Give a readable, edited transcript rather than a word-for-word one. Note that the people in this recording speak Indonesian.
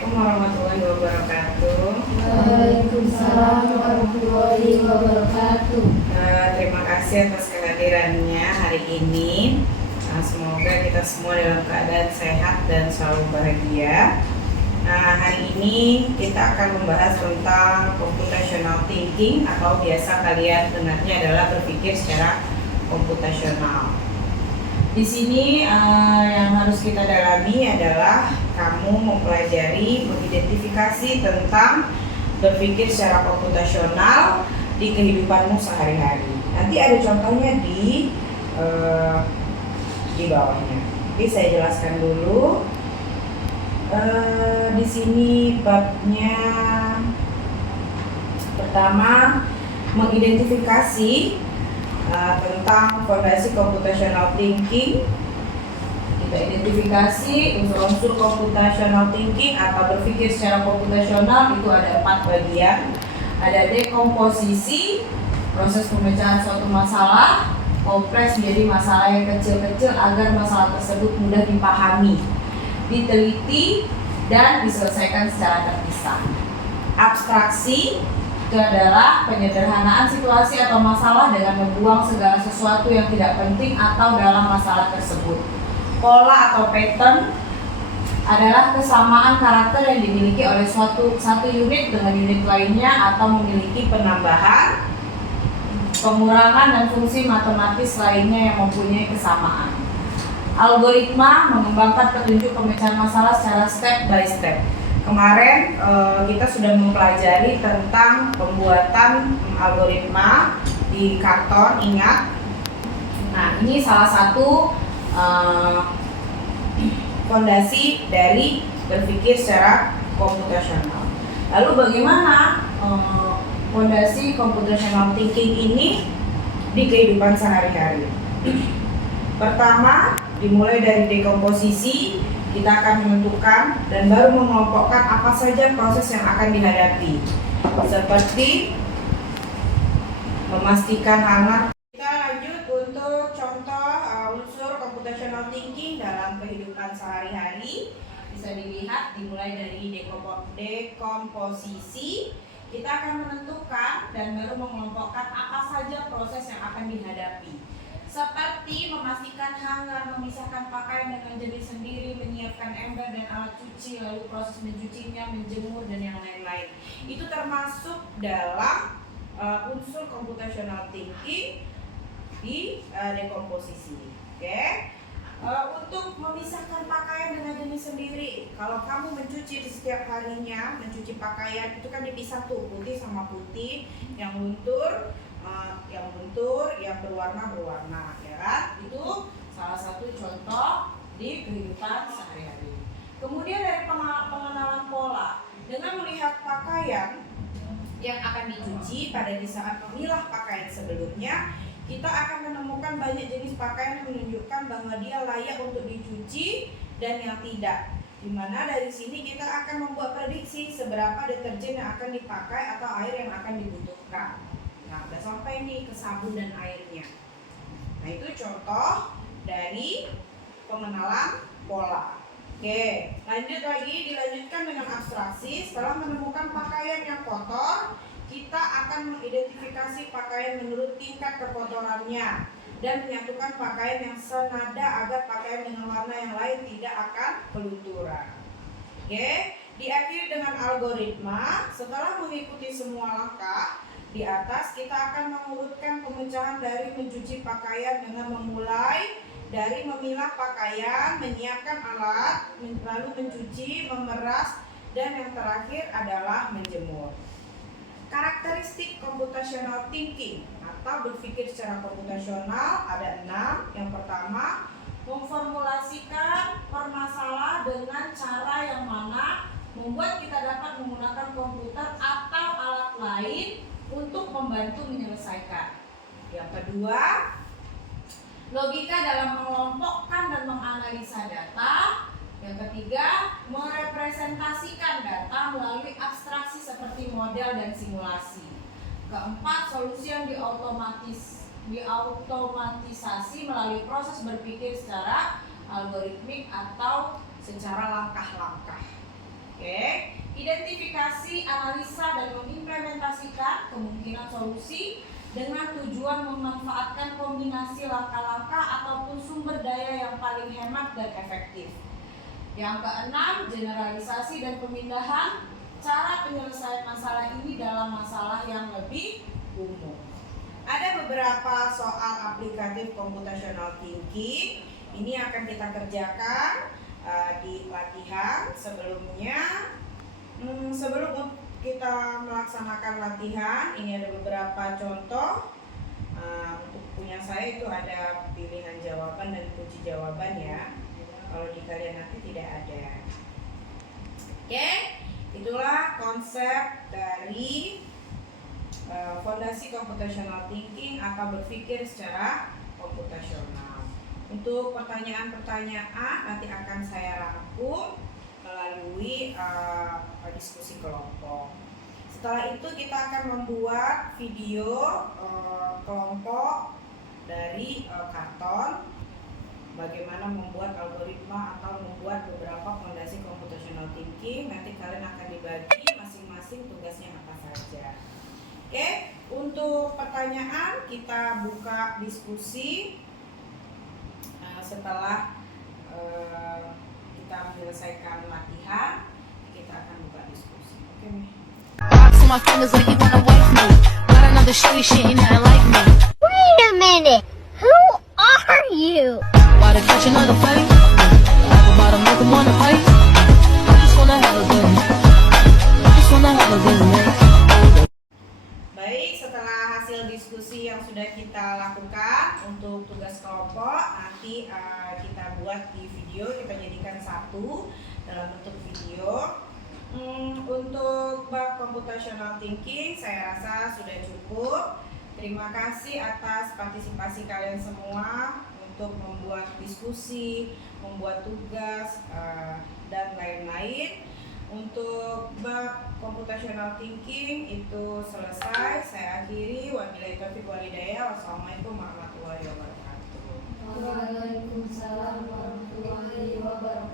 Assalamualaikum warahmatullahi wabarakatuh. Waalaikumsalam warahmatullahi wabarakatuh. Terima kasih atas kehadirannya hari ini. Semoga kita semua dalam keadaan sehat dan selalu bahagia. Hari ini kita akan membahas tentang computational thinking atau biasa kalian dengarnya adalah berpikir secara komputasional. Di sini yang harus kita dalami adalah kamu mempelajari, mengidentifikasi tentang berpikir secara komputasional di kehidupanmu sehari-hari. Nanti ada contohnya di bawahnya. Oke, saya jelaskan dulu. Di sini babnya pertama mengidentifikasi tentang fondasi computational thinking. Kita identifikasi unsur-unsur computational thinking atau berpikir secara komputasional itu ada 4 bagian. Ada dekomposisi, proses pemecahan suatu masalah, kompresi menjadi masalah yang kecil-kecil agar masalah tersebut mudah dipahami, diteliti, dan diselesaikan secara terpisah. Abstraksi itu adalah penyederhanaan situasi atau masalah dengan membuang segala sesuatu yang tidak penting atau dalam masalah tersebut. Pola atau pattern adalah kesamaan karakter yang dimiliki oleh satu unit dengan unit lainnya atau memiliki penambahan, pengurangan, dan fungsi matematis lainnya yang mempunyai kesamaan. Algoritma mengembangkan petunjuk pemecahan masalah secara step by step. Kemarin kita sudah mempelajari tentang pembuatan algoritma di karton, ingat? Nah, ini salah satu fondasi dari berpikir secara komputasional. Lalu bagaimana fondasi computational thinking ini di kehidupan sehari-hari? Pertama, dimulai dari dekomposisi. Kita akan menentukan dan baru mengelompokkan apa saja proses yang akan dihadapi, seperti memastikan hangat. Kita lanjut untuk contoh unsur computational thinking dalam kehidupan sehari-hari. Bisa dilihat dimulai dari dekomposisi. Kita akan menentukan dan baru mengelompokkan apa saja proses yang akan dihadapi, seperti memastikan hanger, memisahkan pakaian dengan jenis sendiri, menyiapkan ember dan alat cuci, lalu proses mencucinya, menjemur, dan yang lain-lain. Itu termasuk dalam unsur computational thinking di dekomposisi. Oke. Untuk memisahkan pakaian dengan jenis sendiri, kalau kamu mencuci di setiap harinya, mencuci pakaian itu kan dipisah tuh, putih sama putih, yang luntur, yang berwarna, ya kan? Itu salah satu contoh di kehidupan sehari-hari. Kemudian dari pengenalan pola, dengan melihat pakaian yang akan dicuci pada di saat memilah pakaian sebelumnya, kita akan menemukan banyak jenis pakaian yang menunjukkan bahwa dia layak untuk dicuci dan yang tidak. Dimana dari sini kita akan membuat prediksi seberapa deterjen yang akan dipakai atau air yang akan dibutuhkan. Nah, udah sampai nih ke sabun dan airnya. Nah, itu contoh dari pengenalan pola. Oke, dilanjutkan dengan abstraksi. Setelah menemukan pakaian yang kotor, kita akan mengidentifikasi pakaian menurut tingkat kekotorannya dan menyatukan pakaian yang senada agar pakaian dengan warna yang lain tidak akan kelunturan. Oke, diakhiri dengan algoritma. Setelah mengikuti semua langkah di atas, kita akan mengurutkan pemecahan dari mencuci pakaian dengan memulai dari memilah pakaian, menyiapkan alat, lalu mencuci, memeras, dan yang terakhir adalah menjemur. Karakteristik computational thinking atau berpikir secara komputasional ada 6. Yang pertama, memformulasikan permasalahan dengan cara yang mana membuat kita dapat menggunakan komputer atau alat lain untuk membantu menyelesaikan. Yang kedua, logika dalam mengelompokkan dan menganalisa data. Yang ketiga, merepresentasikan data melalui abstraksi seperti model dan simulasi. Keempat, solusi yang diautomatisasi melalui proses berpikir secara algoritmik atau secara langkah-langkah. Oke, identifikasi, analisa, dan mengimplementasikan kemungkinan solusi dengan tujuan memanfaatkan kombinasi langkah-langkah ataupun sumber daya yang paling hemat dan efektif. Yang keenam, generalisasi dan pemindahan cara penyelesaian masalah ini dalam masalah yang lebih umum. Ada beberapa soal aplikatif computational thinking. Ini akan kita kerjakan di latihan. Sebelum kita melaksanakan latihan, ini ada beberapa contoh. Untuk punya saya itu ada pilihan jawaban dan kunci jawaban ya. Kalau di kalian nanti tidak ada. Oke, itulah konsep dari fondasi computational thinking atau berpikir secara komputasional. Untuk pertanyaan-pertanyaan nanti akan saya rangkum melalui diskusi kelompok. Setelah itu kita akan membuat video kelompok dari karton, bagaimana membuat algoritma atau membuat beberapa fondasi computational thinking. Nanti kalian akan dibagi masing-masing tugasnya apa saja. Oke, untuk pertanyaan kita buka diskusi setelah kita menyelesaikan latihan, kita akan buka diskusi. Oke, Rocks on my fingers like you wanna wife me. Got another shitty shit, ain't nothing like me. Wait a minute. Who are you? About to catch another fight. About to make 'em wanna fight. I just wanna have a good night. I just wanna have a good night. baik, setelah hasil diskusi yang sudah kita lakukan untuk tugas kelompok, nanti kita buat di video, kita jadikan satu dalam bentuk video. Untuk bab computational thinking saya rasa sudah cukup. Terima kasih atas partisipasi kalian semua untuk membuat diskusi, membuat tugas, dan lain-lain. Untuk bab computational thinking itu selesai. Saya akhiri. Wabillahi taufiq wal hidayah. Wassalamualaikum warahmatullahi wabarakatuh. Waalaikumsalam warahmatullahi wabarakatuh.